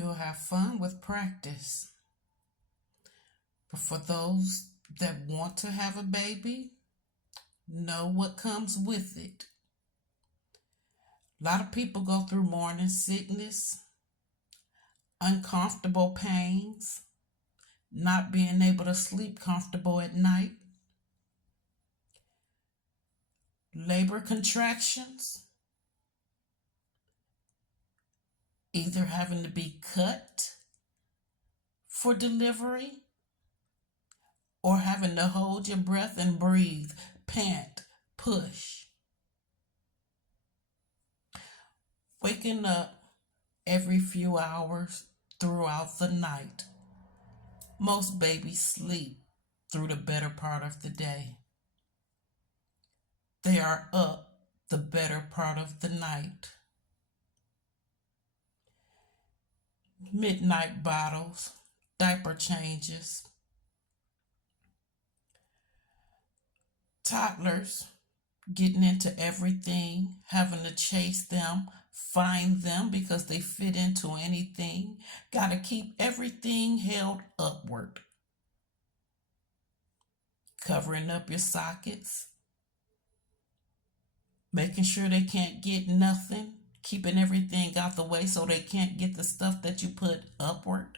You'll have fun with practice. But for those that want to have a baby, know what comes with it. A lot of people go through morning sickness, uncomfortable pains, not being able to sleep comfortable at night, labor contractions, either having to be cut for delivery or having to hold your breath and breathe, pant, push. Waking up every few hours throughout the night. Most babies sleep through the better part of the day. They are up the better part of the night. Midnight bottles, diaper changes. Toddlers getting into everything, having to chase them, find them because they fit into anything. Got to keep everything held upward. Covering up your sockets. Making sure they can't get nothing. Keeping everything out the way so they can't get the stuff that you put upward.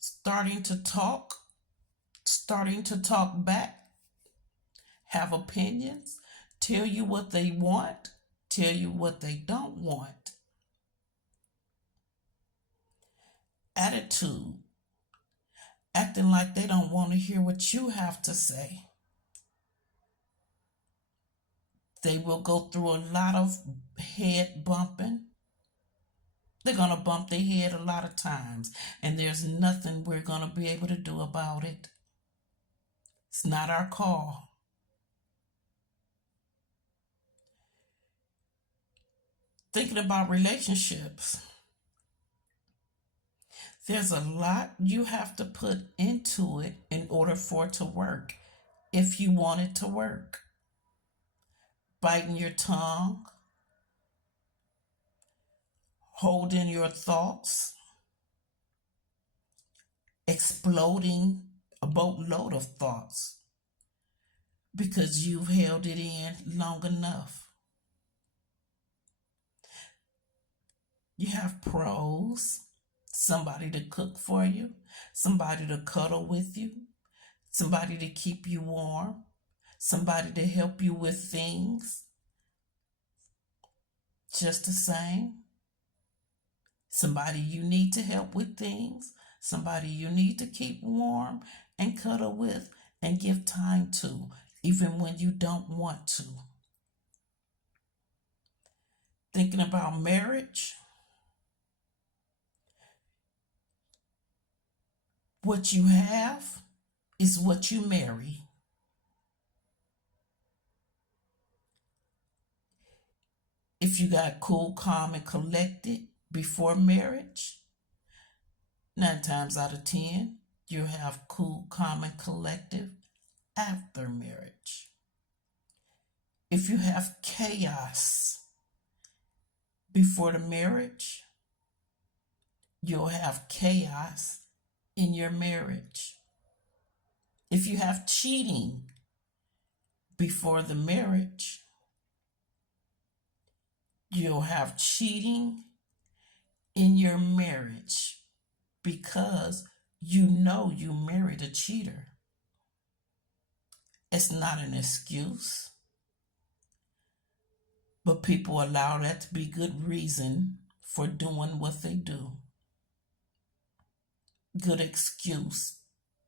Starting to talk back. Have opinions. Tell you what they want. Tell you what they don't want. Attitude. Acting like they don't want to hear what you have to say. They will go through a lot of head bumping. They're going to bump their head a lot of times, and there's nothing we're going to be able to do about it. It's not our call. Thinking about relationships. There's a lot you have to put into it in order for it to work, if you want it to work. Biting your tongue, holding your thoughts, exploding a boatload of thoughts because you've held it in long enough. You have pros, somebody to cook for you, somebody to cuddle with you, somebody to keep you warm, somebody to help you with things. Just the same. Somebody you need to help with things, somebody you need to keep warm and cuddle with and give time to, even when you don't want to. Thinking about marriage. What you have is what you marry. If you got cool, calm, and collected before marriage, 9 times out of 10, you'll have cool, calm, and collective after marriage. If you have chaos before the marriage, you'll have chaos in your marriage. If you have cheating before the marriage, you'll have cheating in your marriage because you know you married a cheater. It's not an excuse, but people allow that to be good reason for doing what they do. Good excuse,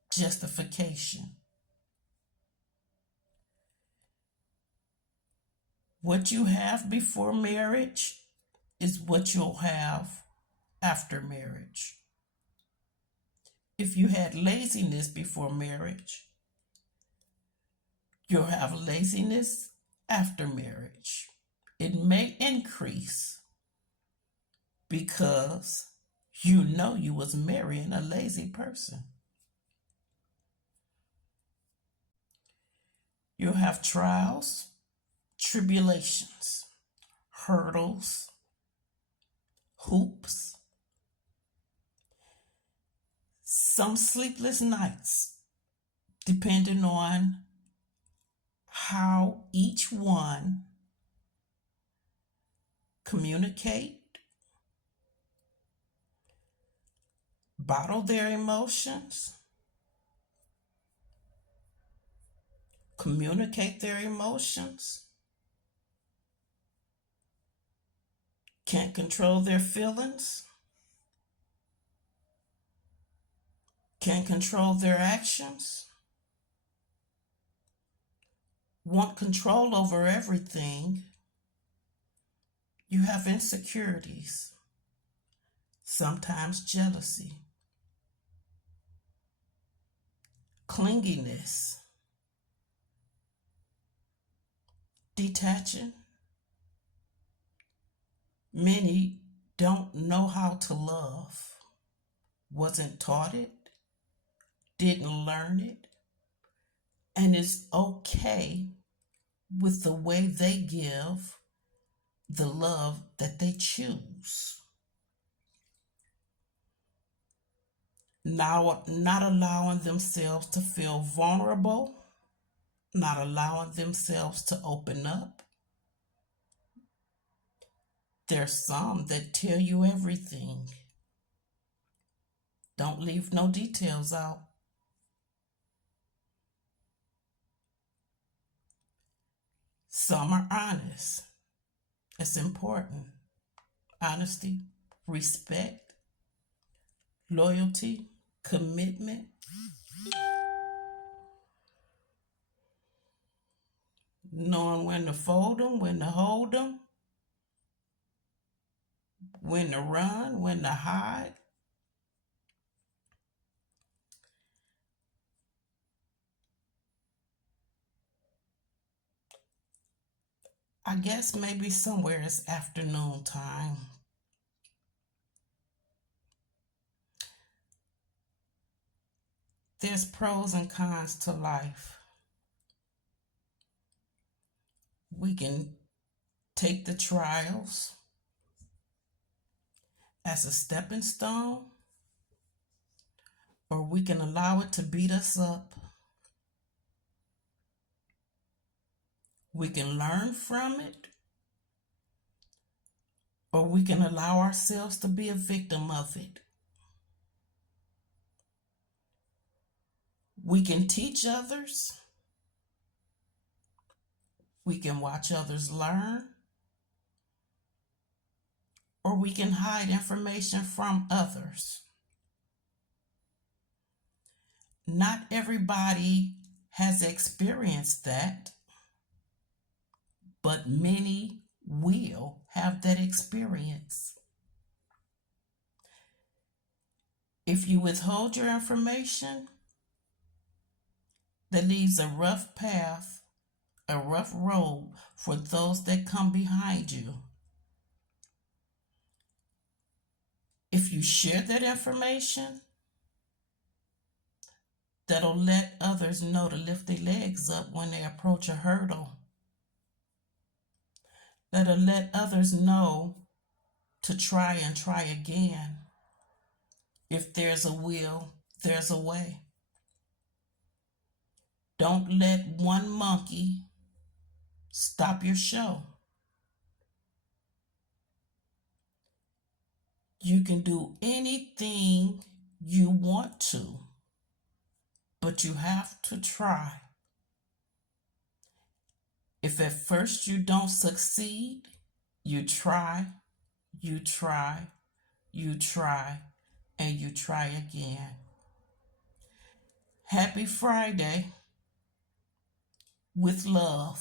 justification. What you have before marriage is what you'll have after marriage. If you had laziness before marriage, you'll have laziness after marriage. It may increase because you know you was marrying a lazy person. You'll have trials, tribulations, hurdles, hoops, some sleepless nights, depending on how each one communicate, bottle their emotions, communicate their emotions, can't control their feelings, can't control their actions, want control over everything. You have insecurities, sometimes jealousy, clinginess, detaching. Many don't know how to love, wasn't taught it, didn't learn it, and is okay with the way they give the love that they choose. Now, not allowing themselves to feel vulnerable, not allowing themselves to open up. There's some that tell you everything. Don't leave no details out. Some are honest. It's important. Honesty, respect, loyalty, commitment. Knowing when to fold them, when to hold them, when to run, when to hide. I guess maybe somewhere it's afternoon time. There's pros and cons to life. We can take the trials as a stepping stone, or we can allow it to beat us up. We can learn from it, or we can allow ourselves to be a victim of it. We can teach others. We can watch others learn, or we can hide information from others. Not everybody has experienced that, but many will have that experience. If you withhold your information, that leaves a rough path, a rough road for those that come behind you. If you share that information, that'll let others know to lift their legs up when they approach a hurdle. That'll let others know to try and try again. If there's a will, there's a way. Don't let one monkey stop your show. You can do anything you want to, but you have to try. If at first you don't succeed, you try, you try, you try, and you try again. Happy Friday with love.